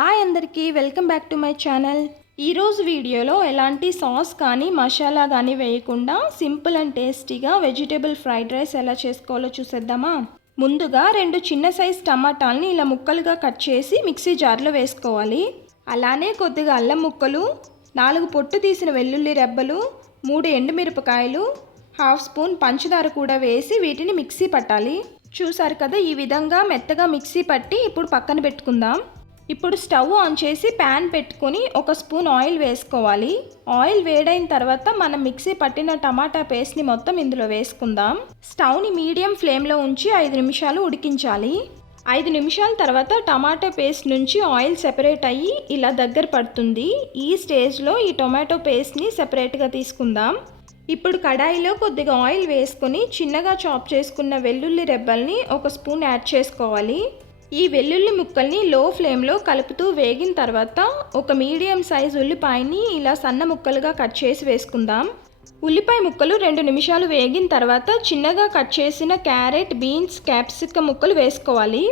Hi అందరికీ welcome back to my channel. ఈరోజు వీడియోలో ఎలాంటి సాస్ కానీ మసాలా కానీ వేయకుండా సింపుల్ అండ్ టేస్టీగా వెజిటేబుల్ ఫ్రైడ్ రైస్ ఎలా చేసుకోవాలో చూసేద్దామా. ముందుగా 2 చిన్న సైజ్ టమాటాలని ఇలా ముక్కలుగా కట్ చేసి మిక్సీ జార్లో వేసుకోవాలి. అలానే కొద్దిగా అల్లం ముక్కలు, 4 పొట్టు తీసిన వెల్లుల్లి రెబ్బలు, 3 ఎండుమిరపకాయలు, 1/2 స్పూన్ పంచదార కూడా వేసి వీటిని మిక్సీ పట్టాలి. చూసారు కదా, ఈ విధంగా మెత్తగా మిక్సీ పట్టి ఇప్పుడు పక్కన పెట్టుకుందాం. ఇప్పుడు స్టవ్ ఆన్ చేసి ప్యాన్ పెట్టుకొని 1 స్పూన్ ఆయిల్ వేసుకోవాలి. ఆయిల్ వేడైన తర్వాత మనం మిక్సీ పట్టిన టమాటా పేస్ట్ని మొత్తం ఇందులో వేసుకుందాం. స్టవ్ని మీడియం ఫ్లేమ్లో ఉంచి 5 నిమిషాలు ఉడికించాలి. 5 నిమిషాల తర్వాత టమాటా పేస్ట్ నుంచి ఆయిల్ సెపరేట్ అయ్యి ఇలా దగ్గర పడుతుంది. ఈ స్టేజ్లో ఈ టొమాటో పేస్ట్ని సెపరేట్గా తీసుకుందాం. ఇప్పుడు కడాయిలో కొద్దిగా ఆయిల్ వేసుకొని చిన్నగా చాప్ చేసుకున్న వెల్లుల్లి రెబ్బల్ని 1 స్పూన్ యాడ్ చేసుకోవాలి. ఈ వెల్లుల్లి ముక్కల్ని లో ఫ్లేమ్లో కలుపుతూ వేగిన తర్వాత ఒక మీడియం సైజ్ ఉల్లిపాయని ఇలా సన్న ముక్కలుగా కట్ చేసి వేసుకుందాం. ఉల్లిపాయ ముక్కలు 2 నిమిషాలు వేగిన తర్వాత చిన్నగా కట్ చేసిన క్యారెట్, బీన్స్, క్యాప్సికమ్ ముక్కలు వేసుకోవాలి.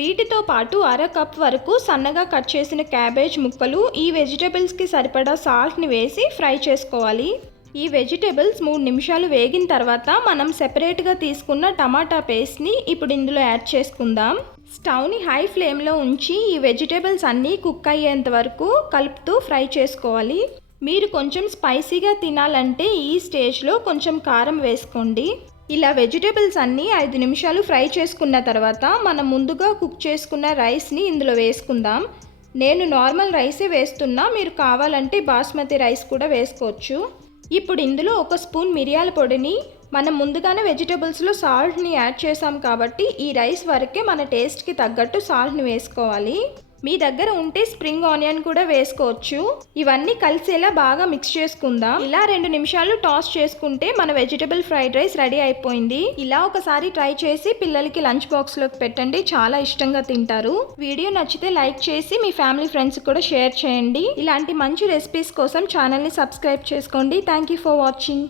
వీటితో పాటు 1/2 కప్ వరకు సన్నగా కట్ చేసిన క్యాబేజ్ ముక్కలు, ఈ వెజిటేబుల్స్కి సరిపడా సాల్ట్ని వేసి ఫ్రై చేసుకోవాలి. ఈ వెజిటేబుల్స్ 3 నిమిషాలు వేగిన తర్వాత మనం సెపరేట్గా తీసుకున్న టమాటా పేస్ట్ని ఇప్పుడు ఇందులో యాడ్ చేసుకుందాం. స్టవ్ని హై ఫ్లేమ్లో ఉంచి ఈ వెజిటేబుల్స్ అన్నీ కుక్ అయ్యేంత వరకు కలుపుతూ ఫ్రై చేసుకోవాలి. మీరు కొంచెం స్పైసీగా తినాలంటే ఈ స్టేజ్లో కొంచెం కారం వేసుకోండి. ఇలా వెజిటేబుల్స్ అన్నీ 5 నిమిషాలు ఫ్రై చేసుకున్న తర్వాత మనం ముందుగా కుక్ చేసుకున్న రైస్ని ఇందులో వేసుకుందాం. నేను నార్మల్ రైసే వేస్తున్నా, మీరు కావాలంటే బాస్మతి రైస్ కూడా వేసుకోవచ్చు. ఇప్పుడు ఇందులో 1 స్పూన్ మిరియాల పొడిని, మనం ముందుగానే వెజిటేబుల్స్లో సాల్ట్ని యాడ్ చేసాం కాబట్టి ఈ రైస్ వరకే మన టేస్ట్కి తగ్గట్టు సాల్ట్ని వేసుకోవాలి. మీ దగ్గర ఉంటే స్ప్రింగ్ ఆనియన్ కూడా వేసుకోవచ్చు. ఇవన్నీ కలిసేలా బాగా మిక్స్ చేసుకుందాం. ఇలా 2 నిమిషాలు టాస్ చేసుకుంటే మన వెజిటేబుల్ ఫ్రైడ్ రైస్ రెడీ అయిపోయింది. ఇలా ఒకసారి ట్రై చేసి పిల్లలకి లంచ్ బాక్స్లోకి పెట్టండి, చాలా ఇష్టంగా తింటారు. వీడియో నచ్చితే లైక్ చేసి మీ ఫ్యామిలీ ఫ్రెండ్స్ కూడా షేర్ చేయండి. ఇలాంటి మంచి రెసిపీస్ కోసం ఛానల్ని సబ్స్క్రైబ్ చేసుకోండి. Thank you for watching.